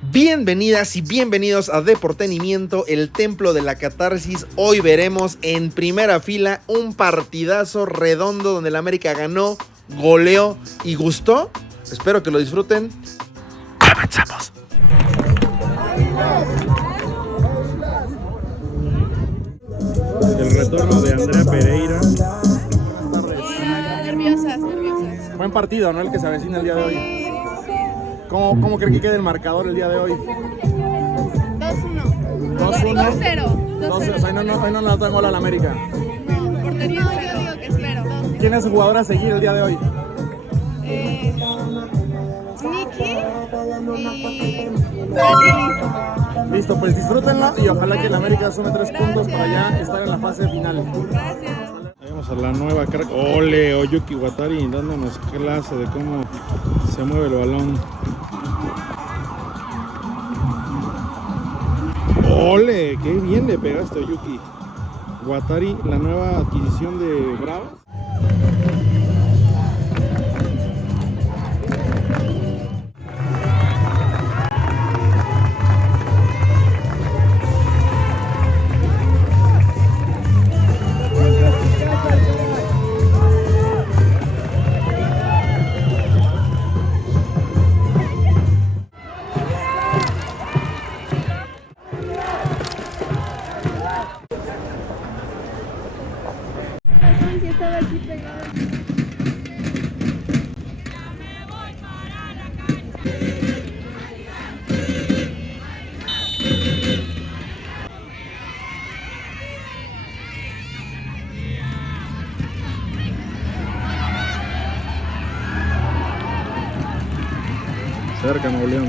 Bienvenidas y bienvenidos a Deportenimiento, el templo de la catarsis. Hoy veremos en primera fila un partidazo redondo donde el América ganó, goleó y gustó. Espero que lo disfruten. ¡Comenzamos! El retorno de Andrea Pereira. Nerviosas. Buen partido, ¿no? El que se avecina el día de hoy. ¿Cómo cree que quede el marcador el día de hoy? 2-1. 2-1. 2-0. O sea, hoy no le dan gol al América. No, portería yo digo que espero. ¿Quién es su jugador a seguir el día de hoy? Nicky y Bradley. Listo, pues disfrútenla y ojalá que el América sume 3 puntos para ya estar en la fase final. Gracias. Vamos a la nueva crack. Ole, Oyuki Watari dándonos clase de cómo se mueve el balón. Ole, qué bien le pegaste, Oyuki Watari, la nueva adquisición de Bravos. Si estaba aquí pegada. Cerca, Nuevo León.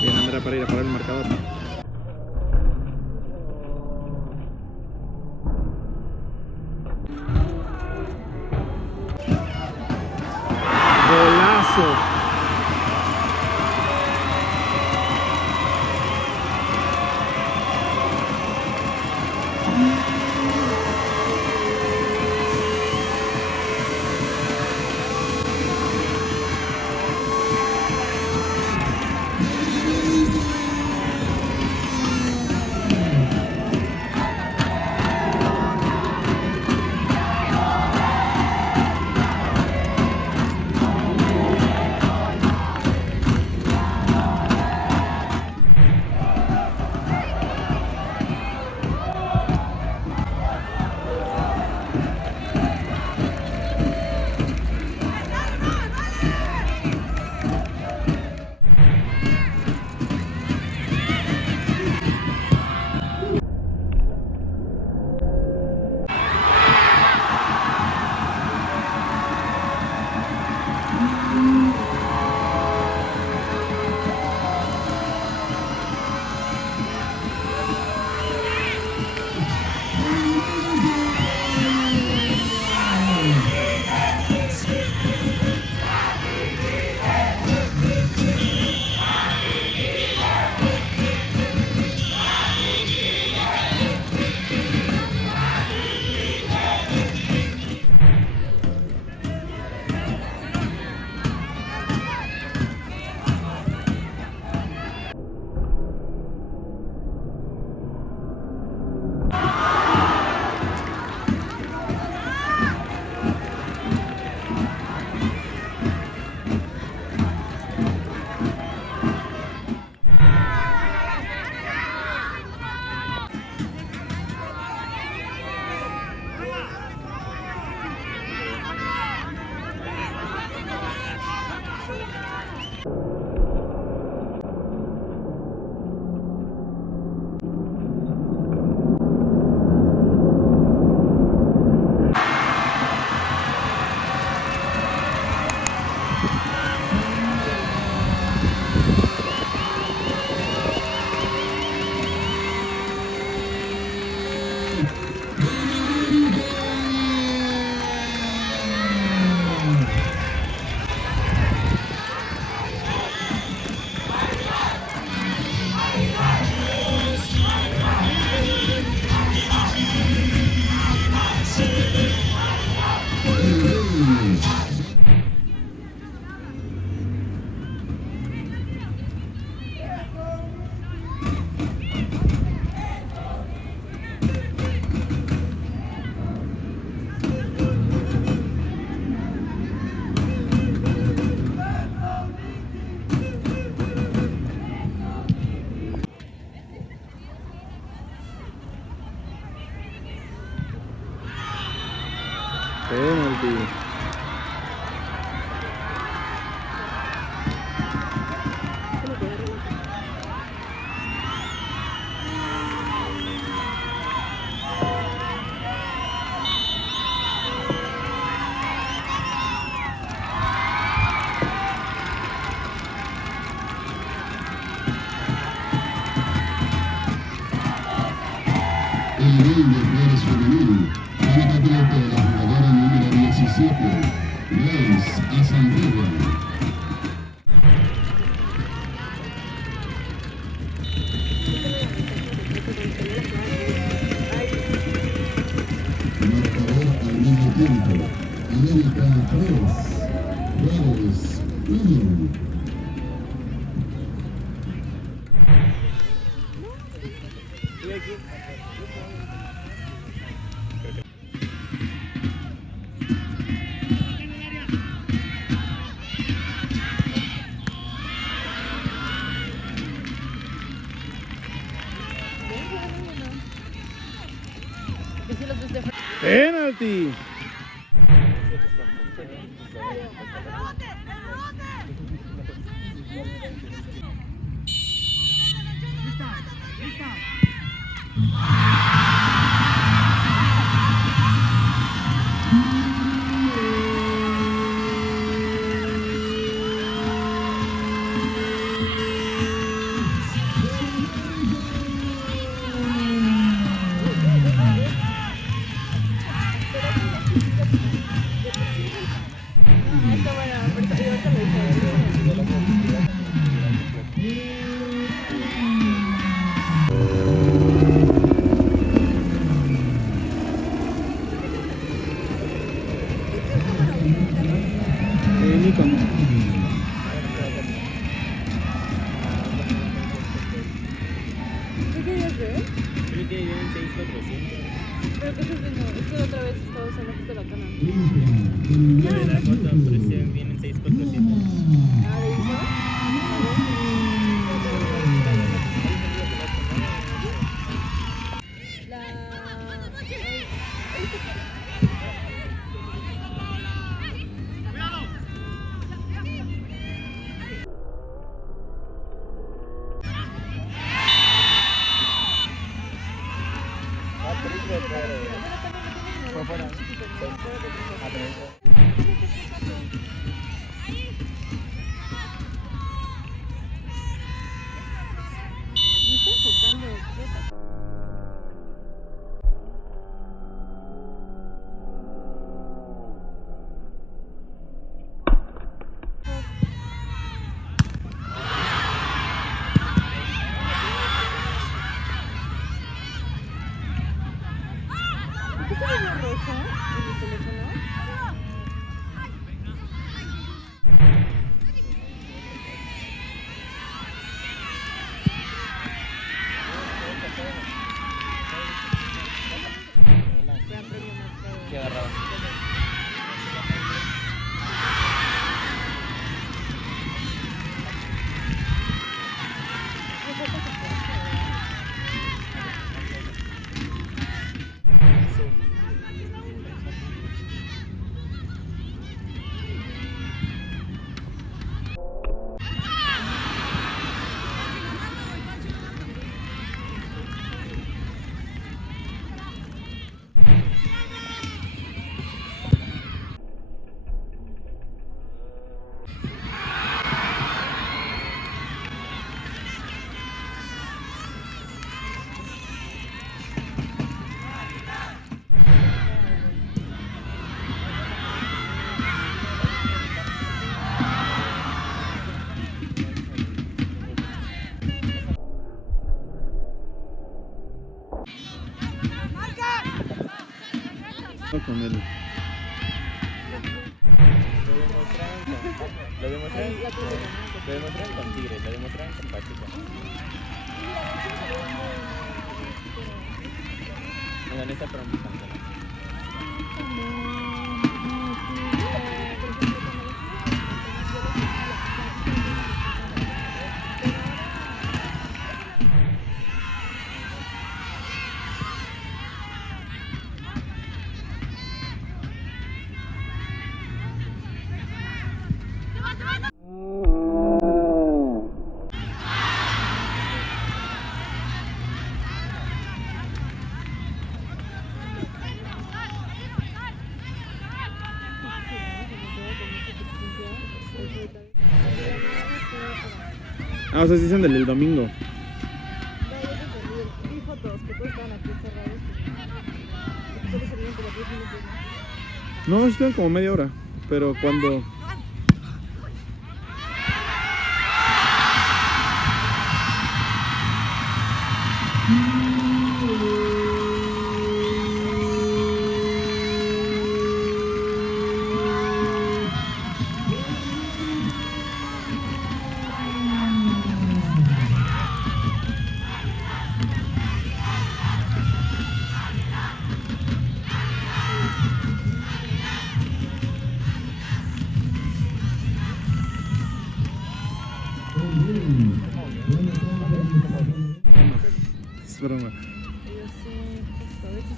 Bien, Andrea Pereira para el marcador. Golazo. Penalti. El rey de flores femenino, única pelota de la jugadora número 17, Grace Azanrega. Marcador al mismo tiempo, América 3, Bravos 1. Penalti. Nikon. ¿Qué querías ver? Creo que vienen 6400. Pero que estás viendo, es que la otra vez estaba usando justo la cámara. Yo de la foto, pero sí vienen 6400. Ah, ¿de eso? Me estoy enfocando. ¿Por qué se ve rosa en mi teléfono? Gran premio más caro. ¿Qué agarraba? Con el Lo demostraron con Tigres, lo demostraron con Pachuca. En esta promesa. Ah, o sea, sí dicen del domingo. No, yo vi fotos que todos estaban aquí encerrados. Y solo salían como 10 minutos. No, estuvieron como media hora. Pero cuando... Es broma. Yo sé, justo, de hecho,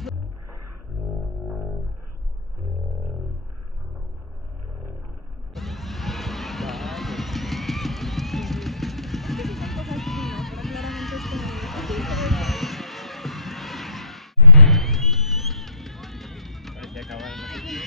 Parece acabar en la sesión.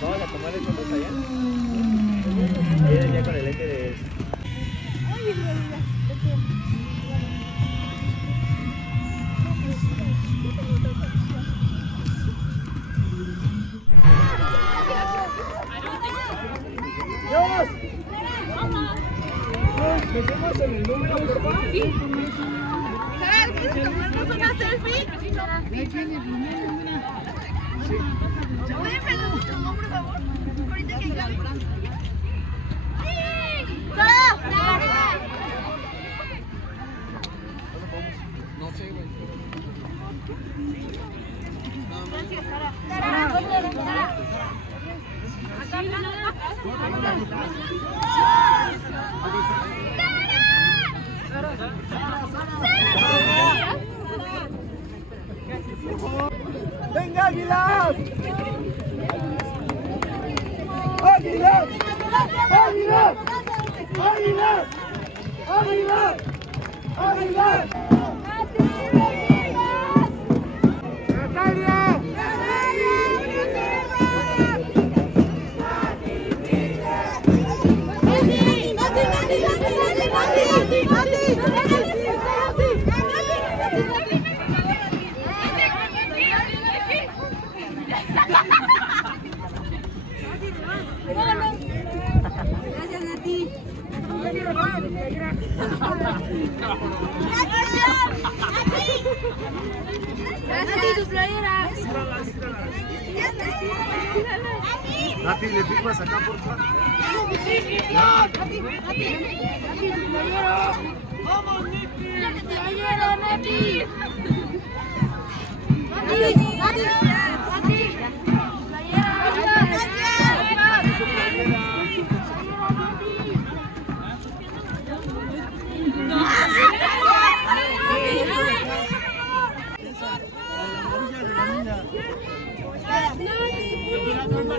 Vamos a tomar fotos allá. Ahí ya con el lente de... ¿quieres tomarnos una selfie? ¿Pueden prender su tomón, por favor? Ahorita que acabe. Gracias, Sara. Sara. ¡Venga, Águilas! ¡Águilas! ¡Águilas! ¡Águilas! ¡Águilas! ¡Águilas! ¡Natalia! Gracias a ti. Gracias a ti, tu playera. Nati, ¿le firmas acá, por favor? ¡Vamos, Nipi! ¡Tu playera, Nati!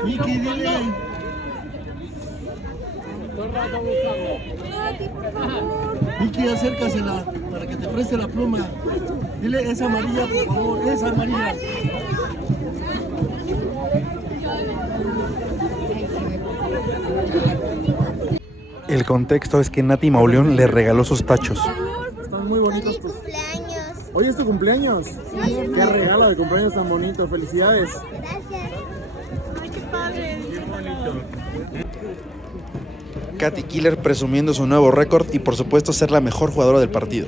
Miki, dile. Miki, acércasela para que te preste la pluma. Dile, es amarilla, por favor, es amarilla. El contexto es que Nati Mauleón le regaló sus tachos. Están muy bonitos. Pues. Cumpleaños. ¿Hoy es tu cumpleaños? Qué regalo de cumpleaños tan bonito. Felicidades. Gracias. Ay, qué padre. Katy Killer presumiendo su nuevo récord y por supuesto ser la mejor jugadora del partido.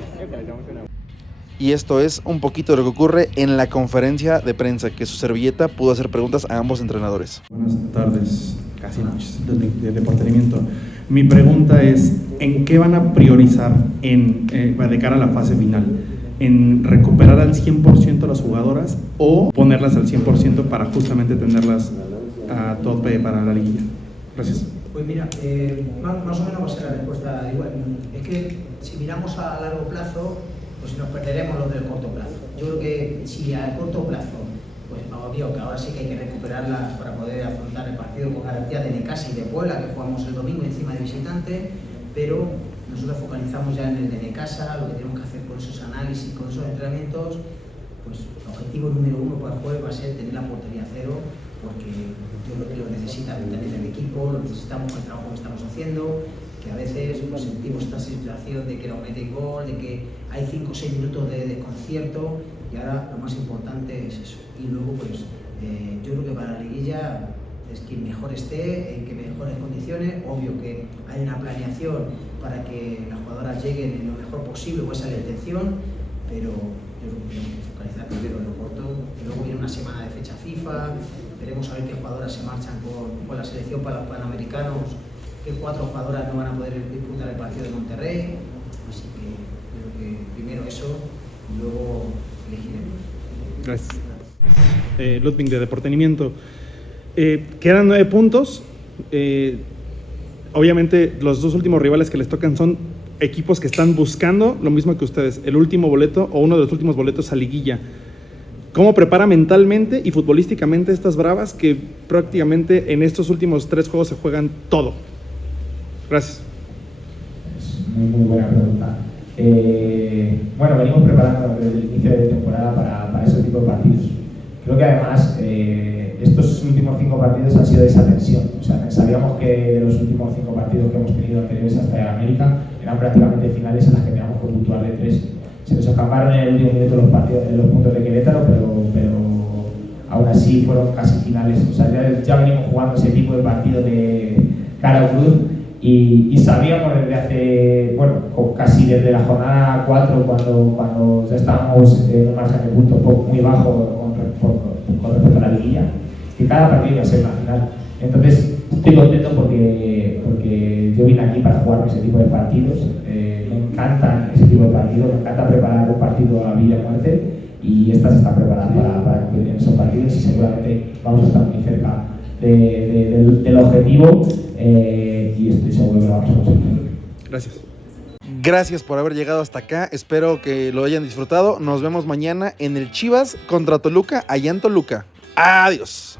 Y esto es un poquito de lo que ocurre en la conferencia de prensa, que su servilleta pudo hacer preguntas a ambos entrenadores. Buenas tardes, casi noches, de Deportenimiento. Mi pregunta es, ¿en qué van a priorizar de cara a la fase final? ¿En recuperar al 100% a las jugadoras o ponerlas al 100% para justamente tenerlas a tope para la liguilla? Gracias. Pues mira, más o menos va a ser la respuesta igual. Es que si miramos a largo plazo, pues nos perderemos los del corto plazo. Yo creo que si a corto plazo pues obvio que ahora sí que hay que recuperarlas para poder afrontar el partido con garantía de Necaxa y de Puebla, que jugamos el domingo encima de visitante, pero nosotros focalizamos ya en el de Necaxa, lo que tenemos que hacer con esos análisis, con esos entrenamientos. Pues el objetivo número 1 para el jueves va a ser tener la portería cero, porque yo creo que lo necesita también el equipo, lo necesitamos con el trabajo que estamos haciendo, que a veces pues, sentimos esta situación de que nos meten gol, de que hay 5 o 6 minutos de desconcierto, y ahora lo más importante es eso. Y luego pues yo creo que para la liguilla es quien mejor esté, en que mejores condiciones. Obvio que hay una planeación para que las jugadoras lleguen en lo mejor posible, pues esa es la intención, pero yo creo que tenemos que focalizar primero en lo corto, que luego viene una semana de fecha FIFA, veremos a ver qué jugadoras se marchan con la selección para los Panamericanos, qué 4 jugadoras no van a poder disputar el partido de Monterrey, así que yo creo que primero eso y luego elegiremos. Gracias. Ludwig de Deportenimiento. Quedan 9 puntos. Obviamente los 2 últimos rivales que les tocan son equipos que están buscando lo mismo que ustedes, el último boleto o uno de los últimos boletos a liguilla. ¿Cómo prepara mentalmente y futbolísticamente estas Bravas que prácticamente en estos últimos 3 juegos se juegan todo? Gracias. Es muy buena pregunta. Bueno, venimos preparando desde el inicio de temporada para ese tipo de partidos. Creo que además estos últimos 5 partidos han sido de esa tensión. O sea, sabíamos que los últimos 5 partidos que hemos tenido anteriores hasta América eran prácticamente finales en las que teníamos que puntuar de 3. Se nos escaparon en el último minuto los puntos de Querétaro, pero aún así fueron casi finales. O sea, ya venimos jugando ese tipo de partido de cara al club y sabíamos desde hace, bueno, casi desde la jornada 4, cuando ya estábamos en un margen de puntos muy bajo con respecto a la liguilla, que cada partido iba a ser una final. Entonces estoy contento porque yo vine aquí para jugar ese tipo de partidos. Me encantan ese tipo de partidos, me encanta preparar un partido a vida y muerte, y estas están preparadas para competir en esos partidos, y seguramente vamos a estar muy cerca del objetivo, y estoy seguro que lo vamos a conseguir. Gracias. Gracias por haber llegado hasta acá, espero que lo hayan disfrutado. Nos vemos mañana en el Chivas contra Toluca, allá en Toluca. Adiós.